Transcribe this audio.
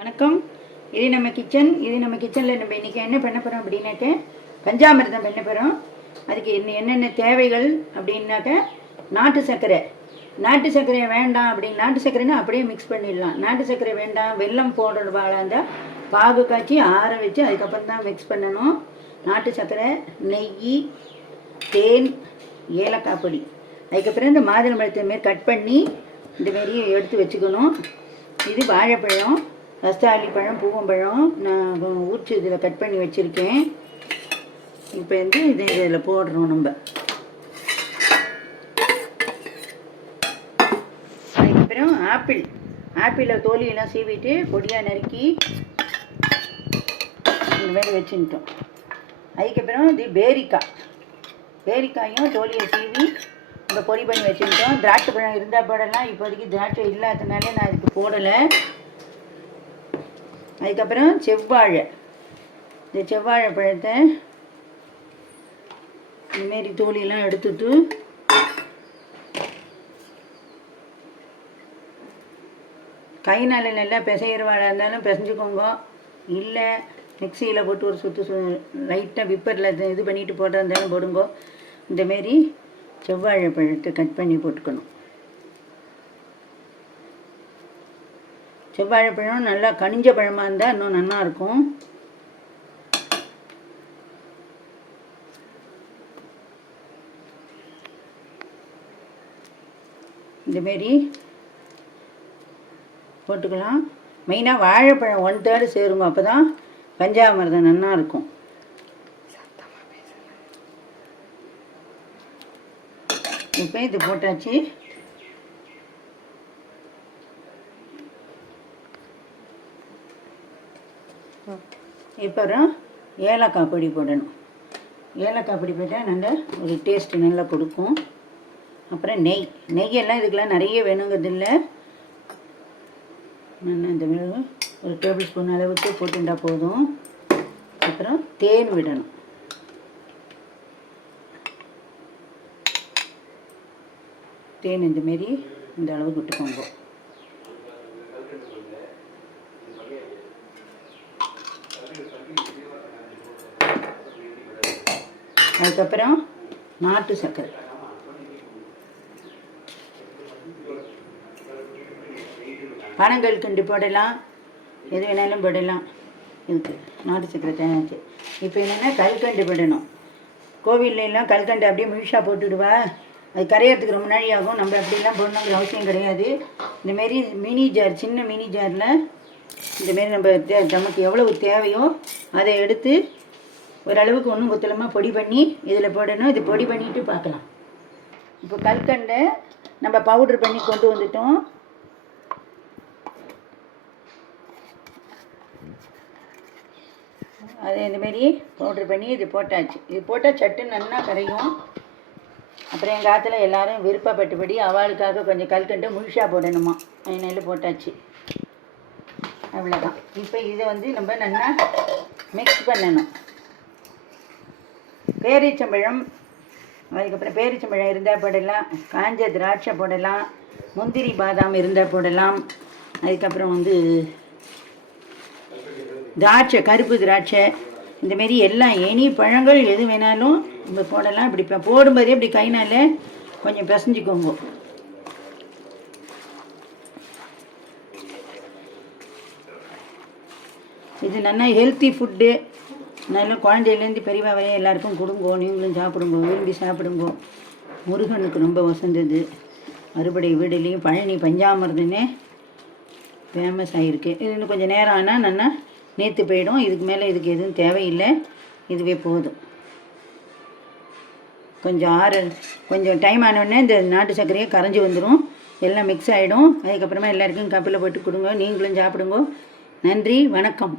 வணக்கம். இது நம்ம கிச்சன் இது நம்ம கிச்சனில் நம்ம இன்றைக்கி என்ன பண்ண போகிறோம் அப்படின்னாக்க பஞ்சாமிர்தம் பண்ண போகிறோம் அதுக்கு என்ன என்னென்ன தேவைகள் அப்படின்னாக்க நாட்டு சர்க்கரை. நாட்டு சர்க்கரை வேண்டாம் அப்படின்னு நாட்டு சர்க்கரைன்னா அப்படியே மிக்ஸ் பண்ணிடலாம். நாட்டு சர்க்கரை வேண்டாம் வெல்லம் போடுறவாளாக இருந்தால் பாகு காய்ச்சி ஆற வச்சு அதுக்கப்புறம் தான் மிக்ஸ் பண்ணணும். நாட்டு சர்க்கரை நெய் தேன் ஏலக்காய் பொடி. அதுக்கப்புறம் இந்த மாதுளம்பழத்தை மாரி கட் பண்ணி இந்த மாரி எடுத்து வச்சுக்கணும். இது வாழைப்பழம். ரஸ்தாளி பழம் பூவம்பழம் நான் ஊற்றி இதில் கட் பண்ணி வச்சுருக்கேன். இப்போ வந்து இது இதில் போடுறோம் நம்ம. அதுக்கப்புறம் ஆப்பிள். ஆப்பிளை தோலியெல்லாம் சீவிட்டு பொடியாக நறுக்கி இந்த மாதிரி வச்சுட்டோம் அதுக்கப்புறம் இது பேரிக்காய். பேரிக்காயும் தோலியை சீவி நம்ம பொடி பண்ணி வச்சுக்கிட்டோம். திராட்சை பழம் இருந்தால் போடலாம். இப்போதைக்கு திராட்சை இல்லாததுனால நான் இதுக்கு போடலை. அதுக்கப்புறம் செவ்வாழை. இந்த செவ்வாழை பழத்தை இந்தமாரி தோலியெல்லாம் எடுத்துட்டு கைனால் நல்லா பிசையிற வாழை இருந்தாலும் பிசைஞ்சுக்கோங்க. இல்லை மிக்சியில் போட்டு ஒரு சுற்று சு லைட்டாக விப்பரில் இது பண்ணிட்டு போடுறா இருந்தாலும் போடுங்க. இந்தமாரி செவ்வாழை பழத்தை கட் பண்ணி போட்டுக்கணும். செவ்வாழைப்பழம் நல்லா கனிஞ்ச பழமாக இருந்தால் இன்னும் நல்லா இருக்கும். இந்தமாரி போட்டுக்கலாம். மெயினாக வாழைப்பழம் ஒன் தேர்டு சேருங்க. அப்போ தான் பஞ்சாமிரதம் நல்லா இருக்கும். இப்போ இது போட்டாச்சு. அப்புறம் ஏலக்காய் பொடி போடணும். ஏலக்காய் பொடி போட்டால் நல்ல ஒரு டேஸ்ட் நல்லா கொடுக்கும். அப்புறம் நெய். நெய்யெல்லாம் இதுக்கெல்லாம் நிறைய வேணுங்கிறது இல்லை. இந்த மிளகு ஒரு டேபிள் ஸ்பூன் அளவுக்கு போட்டுட்டா போதும். அப்புறம் தேன் விடணும். தேன் இந்தமாரி இந்த அளவுக்கு விட்டுக்கோங்க. அதுக்கப்புறம் நாட்டு சர்க்கரை பனங்கள் கிண்டு போடலாம். எது வேணாலும் போடலாம். இருக்குது நாட்டு சக்கரை தயாரிச்சு. இப்போ என்னென்னா கல்கண்டு போடணும். கோவில்லாம் கல்கண்டு அப்படியே முழுசாக போட்டுடுவா அது கரையிறதுக்கு ரொம்ப நாளி ஆகும். நம்ம அப்படிலாம் போடணுங்கிற அவசியம் கிடையாது. இந்தமாரி மினி ஜார் சின்ன மினி ஜாரில் இந்தமாரி நம்ம தே நமக்கு எவ்வளவு தேவையோ அதை எடுத்து ஓரளவுக்கு ஒன்றும் குத்தலமாக பொடி பண்ணி இதில் போடணும். இது பொடி பண்ணிட்டு பார்க்கலாம். இப்போ கல்கண்டை நம்ம பவுடர் பண்ணி கொண்டு வந்துட்டோம். அது இந்தமாரி பவுட்ரு பண்ணி இது போட்டாச்சு. இது போட்டால் சட்டு நல்லா கரையும். அப்புறம் எங்கள் ஆற்றுல எல்லாரும் விருப்பப்பட்டபடி அவளுக்காக கொஞ்சம் கல்கண்டு முழுசாக போடணுமா. அதனால போட்டாச்சு. அவ்வளோதான் இப்போ இதை வந்து நம்ம நல்லா மிக்ஸ் பண்ணணும். பேரீச்சம்பழம் அதுக்கப்புறம் பேரீச்சம்பழம் இருந்தால் போடலாம். காஞ்ச திராட்சை போடலாம். முந்திரி பாதாம் இருந்தால் போடலாம். அதுக்கப்புறம் வந்து திராட்சை கருப்பு திராட்சை. இந்தமாரி எல்லாம் எனி பழங்கள் எது வேணாலும் நம்ம போடலாம். இப்படி இப்போ போடும்போதே இப்படி கைனால கொஞ்சம் பிசைஞ்சிக்கோங்க. இது நல்லா ஹெல்த்தி ஃபுட்டு நல்லா குழந்தையிலேருந்து பெரியவா வரையும் எல்லாருக்கும் கொடுங்கோ நீங்களும் சாப்பிடுங்கோ விரும்பி சாப்பிடுங்கோ. முருகனுக்கு ரொம்ப வசந்தது. அறுபடை வீடுலேயும் பழனி பஞ்சாமிரதுன்னே ஃபேமஸ் ஆகிருக்கு இது இன்னும் கொஞ்சம் நேரம் ஆனால் நல்லா நேற்று போயிடும். இதுக்கு மேலே இதுக்கு எதுவும் தேவையில்லை. இதுவே போதும். கொஞ்சம் ஆறு கொஞ்சம் டைம் ஆனோடனே இந்த நாட்டு சர்க்கரையே கரைஞ்சி வந்துடும் எல்லாம் மிக்ஸ் ஆகிடும் அதுக்கப்புறமா எல்லாருக்கும் கப்பில் போட்டு கொடுங்க. நீங்களும் சாப்பிடுங்க. நன்றி வணக்கம்.